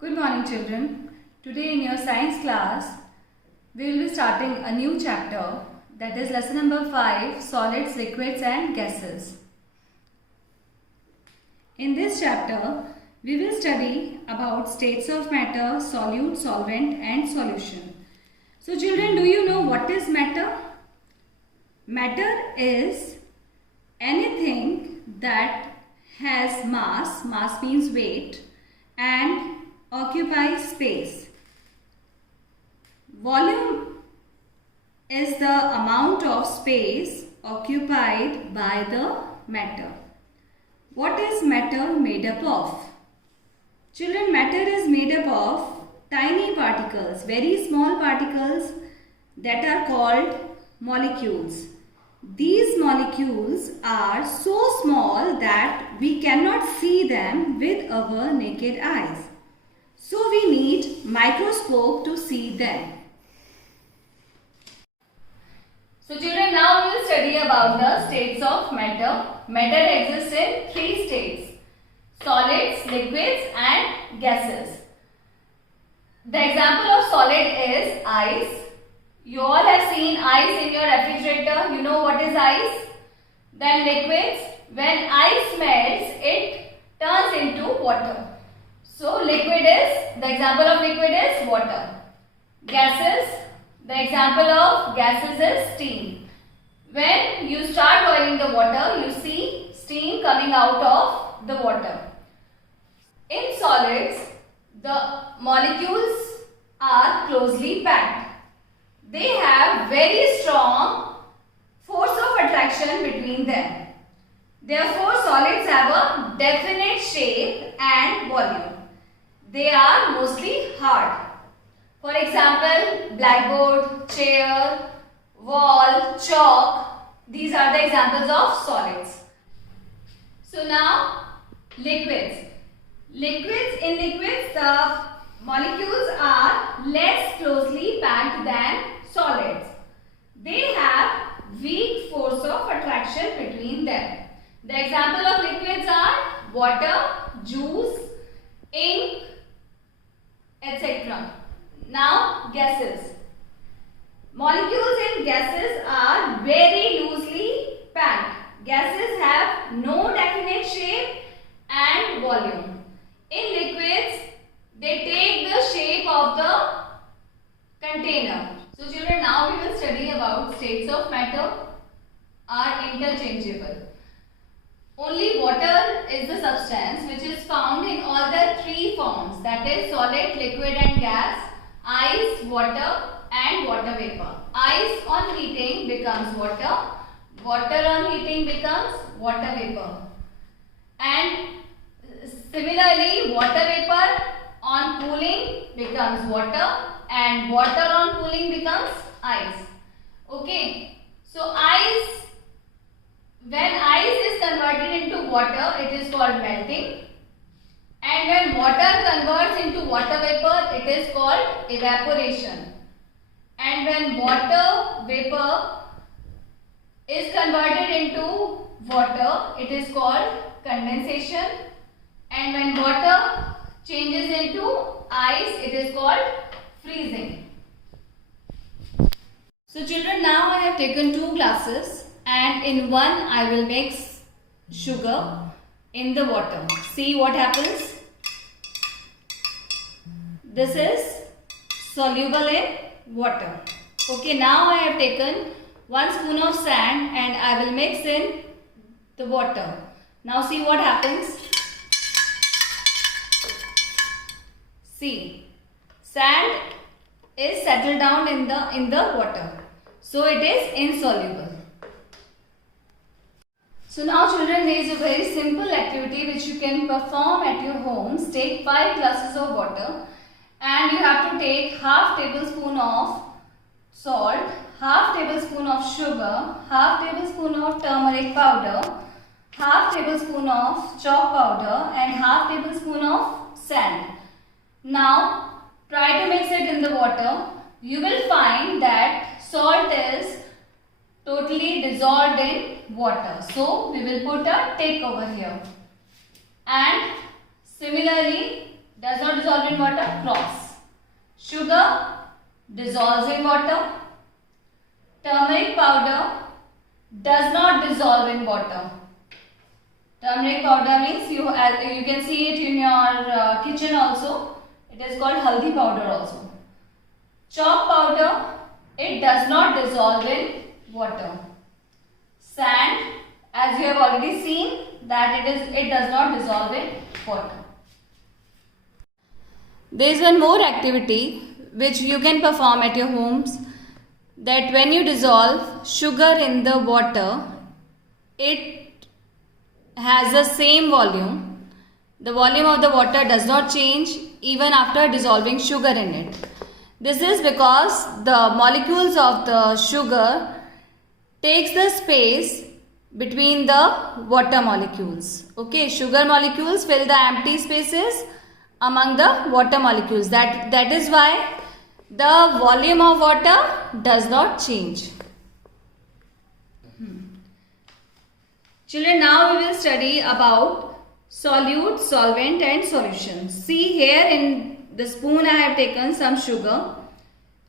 Good morning, children. Today in your science class, we will be starting a new chapter, that is lesson number 5, solids, liquids and gases. In this chapter, we will study about states of matter, solute, solvent and solution. So children, do you know what is matter? Matter is anything that has mass means weight, and occupies space. Volume is the amount of space occupied by the matter. What is matter made up of? Children, matter is made up of tiny particles, very small particles that are called molecules. These molecules are so small that we cannot see them with our naked eyes. So we need microscope to see them. So children, now we will study about the states of matter. Matter exists in 3 states: solids, liquids and gases. The example of solid is ice. You all have seen ice in your refrigerator. You know what is ice? Then liquids. When ice melts, it turns into water. So liquid is, the example of liquid is water. Gases, the example of gases is steam. When you start boiling the water, you see steam coming out of the water. In solids, the molecules are closely packed. They have very strong force of attraction between them. Therefore, solids have a definite shape and volume. They are mostly hard. For example, blackboard, chair, wall, chalk. These are the examples of solids. So now, liquids. In liquids, the molecules are less closely packed than solids. They have weak force of attraction between them. The example of liquids are water, juice, ink, etc. Now, gases. Molecules in gases are very loosely packed. Gases have no definite shape and volume. In liquids, they take the shape of the container. So children, now we will study about states of matter are interchangeable. Only water is the substance which is found in all the 3 forms, that is solid, liquid and gas, ice, water and water vapor. Ice on heating becomes water, water on heating becomes water vapor. And similarly, water vapor on cooling becomes water and water on cooling becomes ice. Okay, so ice, when ice is converted into water, it is called melting, and when water converts into water vapor, it is called evaporation, and when water vapor is converted into water, it is called condensation, and when water changes into ice, it is called freezing. So children, now I have taken 2 glasses and in one I will mix sugar in the water. See what happens. This is soluble in water. Okay, now I have taken 1 spoon of sand and I will mix in the water. Now see what happens. See, sand is settled down in the water. So it is insoluble. So now children, there is a very simple activity which you can perform at your homes. Take 5 glasses of water and you have to take half tablespoon of salt, half tablespoon of sugar, half tablespoon of turmeric powder, half tablespoon of chalk powder and half tablespoon of sand. Now try to mix it in the water. You will find that salt is totally dissolved in water. So we will put a tick over here. And similarly, does not dissolved in water? Cross. Sugar dissolves in water. Turmeric powder does not dissolve in water. Turmeric powder means you can see it in your kitchen also. It is called haldi powder also. Chalk powder, it does not dissolve in water. Sand, as you have already seen, that it does not dissolve in water. There is one more activity which you can perform at your homes, that when you dissolve sugar in the water, it has the same volume. The volume of the water does not change even after dissolving sugar in it. This is because the molecules of the sugar takes the space between the water molecules. Okay, sugar molecules fill the empty spaces among the water molecules. That is why the volume of water does not change. Children, now we will study about solute, solvent and solution. See here in the spoon I have taken some sugar.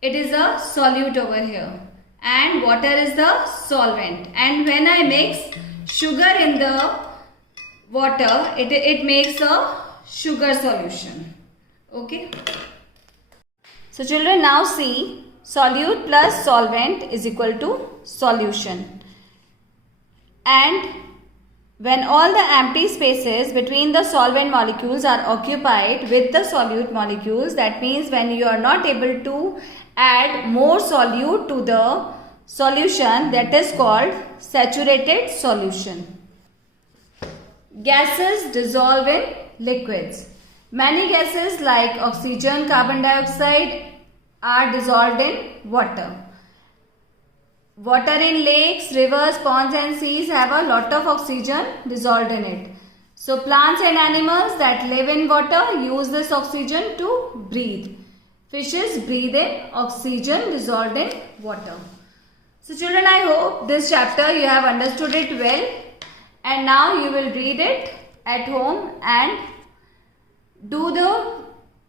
It is a solute over here and water is the solvent. And when I mix sugar in the water, it makes a sugar solution. Okay. So children, now see, solute plus solvent is equal to solution. And when all the empty spaces between the solvent molecules are occupied with the solute molecules, that means when you are not able to add more solute to the solution, that is called saturated solution. Gases dissolve in liquids. Many gases like oxygen, carbon dioxide are dissolved in water. Water in lakes, rivers, ponds and seas have a lot of oxygen dissolved in it. So plants and animals that live in water use this oxygen to breathe. Fishes breathe in oxygen dissolved in water. So children, I hope this chapter you have understood it well, and now you will read it at home and do the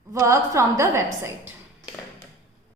work from the website.